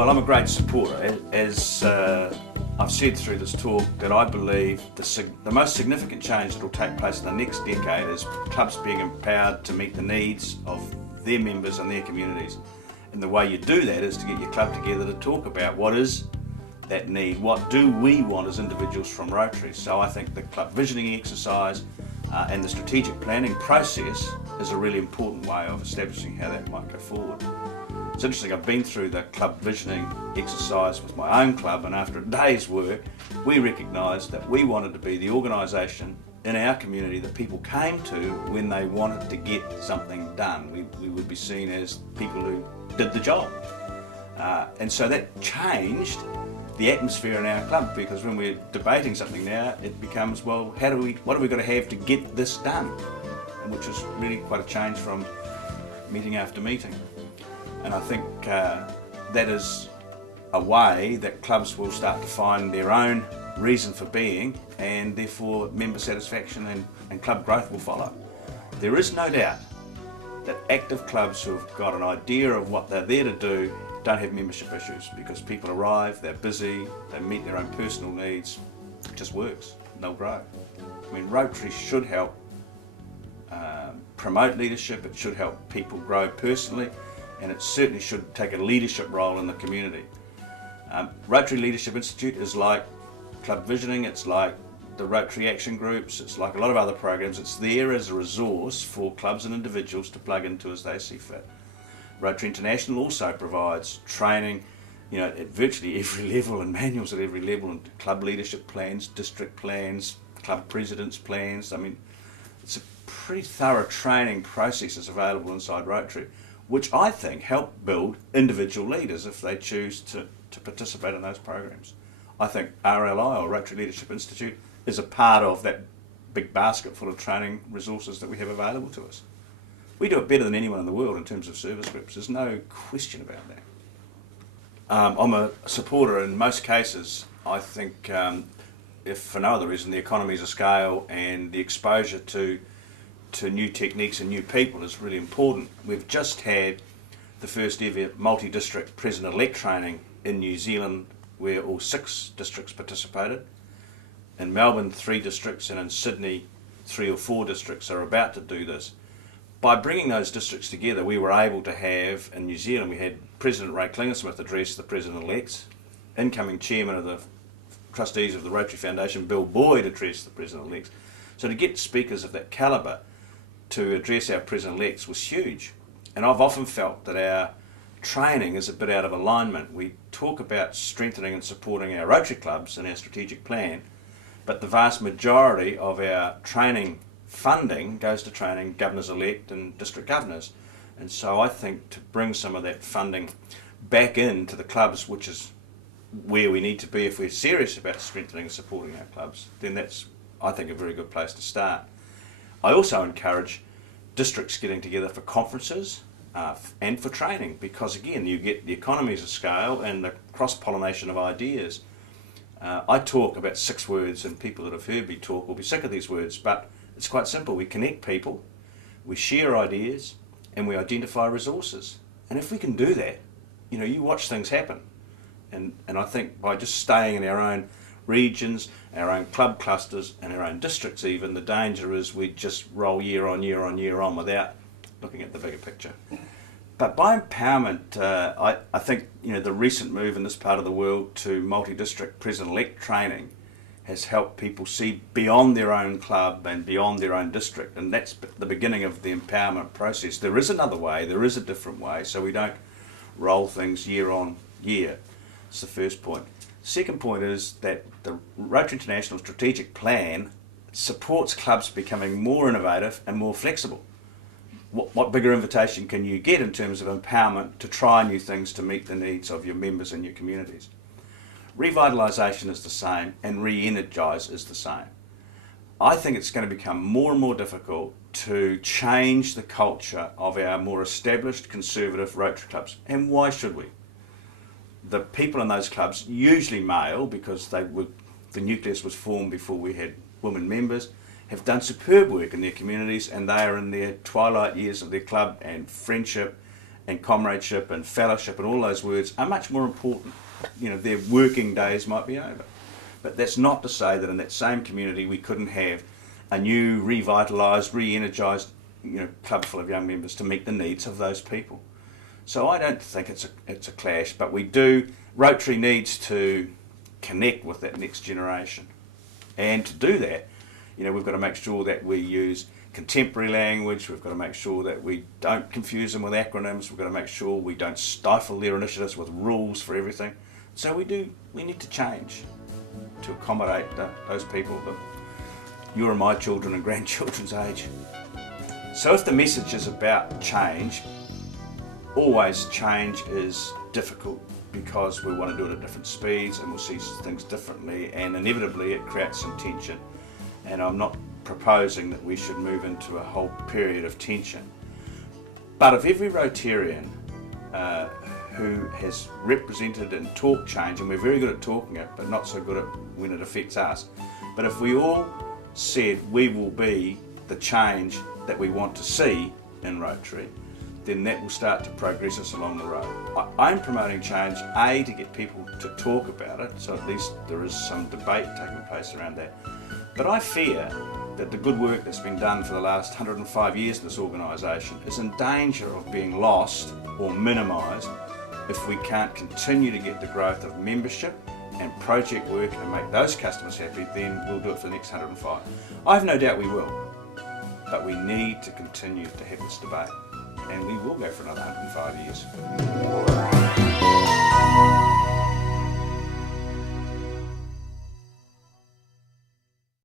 Well, I'm a great supporter. As I've said through this talk, that I believe the most significant change that will take place in the next decade is clubs being empowered to meet the needs of their members and their communities. And the way you do that is to get your club together to talk about what is that need, what do we want as individuals from Rotary. So I think the club visioning exercise and the strategic planning process is a really important way of establishing how that might go forward. It's interesting, I've been through the club visioning exercise with my own club, and after a day's work we recognised that we wanted to be the organisation in our community that people came to when they wanted to get something done. We would be seen as people who did the job. And so that changed the atmosphere in our club, because when we're debating something now, it becomes, well, what are we going to have to get this done? Which is really quite a change from meeting after meeting. And I think that is a way that clubs will start to find their own reason for being, and therefore member satisfaction and club growth will follow. There is no doubt that active clubs who have got an idea of what they're there to do don't have membership issues, because people arrive, they're busy, they meet their own personal needs, it just works, and they'll grow. I mean, Rotary should help promote leadership, it should help people grow personally, and it certainly should take a leadership role in the community. Rotary Leadership Institute is like club visioning, it's like the Rotary Action Groups, it's like a lot of other programs. It's there as a resource for clubs and individuals to plug into as they see fit. Rotary International also provides training, at virtually every level, and manuals at every level, and club leadership plans, district plans, club presidents plans. I mean, it's a pretty thorough training processes available inside Rotary, which I think help build individual leaders if they choose to participate in those programs. I think RLI, or Rotary Leadership Institute, is a part of that big basket full of training resources that we have available to us. We do it better than anyone in the world in terms of service groups, there's no question about that. I'm a supporter in most cases. I think if for no other reason, the economies of scale and the exposure to new techniques and new people is really important. We've just had the first ever multi-district president-elect training in New Zealand, where all 6 districts participated. In Melbourne, 3 districts, and in Sydney, 3 or 4 districts are about to do this. By bringing those districts together, we were able to have, in New Zealand, we had President Ray Klingersmith address the president-elects, incoming chairman of the trustees of the Rotary Foundation, Bill Boyd, address the president-elects. So to get speakers of that calibre to address our president-elects was huge. And I've often felt that our training is a bit out of alignment. We talk about strengthening and supporting our Rotary clubs in our strategic plan, but the vast majority of our training funding goes to training governors-elect and district governors. And so I think to bring some of that funding back into the clubs, which is where we need to be if we're serious about strengthening and supporting our clubs, then that's, I think, a very good place to start. I also encourage districts getting together for conferences and for training, because again, you get the economies of scale and the cross-pollination of ideas. I talk about 6 words, and people that have heard me talk will be sick of these words, but it's quite simple. We connect people, we share ideas, and we identify resources. And if we can do that, you watch things happen. And I think by just staying in our own regions, our own club clusters, and our own districts even, the danger is we just roll year on year on year on without looking at the bigger picture. But by empowerment, I think the recent move in this part of the world to multi-district president-elect training has helped people see beyond their own club and beyond their own district, and that's the beginning of the empowerment process. There is another way, there is a different way, so we don't roll things year on year. It's the first point. Second point is that the Rotary International Strategic Plan supports clubs becoming more innovative and more flexible. What bigger invitation can you get in terms of empowerment to try new things to meet the needs of your members and your communities? Revitalisation is the same, and re-energise is the same. I think it's going to become more and more difficult to change the culture of our more established conservative Rotary clubs. And why should we? The people in those clubs, usually male, because the nucleus was formed before we had women members, have done superb work in their communities, and they are in their twilight years of their club, and friendship and comradeship and fellowship and all those words are much more important. Their working days might be over. But that's not to say that in that same community we couldn't have a new, revitalised, re-energised club full of young members to meet the needs of those people. So I don't think it's a clash, but we do. Rotary needs to connect with that next generation, and to do that, we've got to make sure that we use contemporary language. We've got to make sure that we don't confuse them with acronyms. We've got to make sure we don't stifle their initiatives with rules for everything. So we need to change to accommodate those people that your and my children and grandchildren's age. So if the message is about change, always change is difficult because we want to do it at different speeds and we'll see things differently, and inevitably it creates some tension. And I'm not proposing that we should move into a whole period of tension. But if every Rotarian who has represented and talked change, and we're very good at talking it, but not so good at when it affects us, but if we all said we will be the change that we want to see in Rotary, then that will start to progress us along the road. I'm promoting change, A, to get people to talk about it, so at least there is some debate taking place around that. But I fear that the good work that's been done for the last 105 years in this organisation is in danger of being lost or minimised if we can't continue to get the growth of membership and project work and make those customers happy. Then we'll do it for the next 105. I have no doubt we will, but we need to continue to have this debate, and we will go for another 105 years.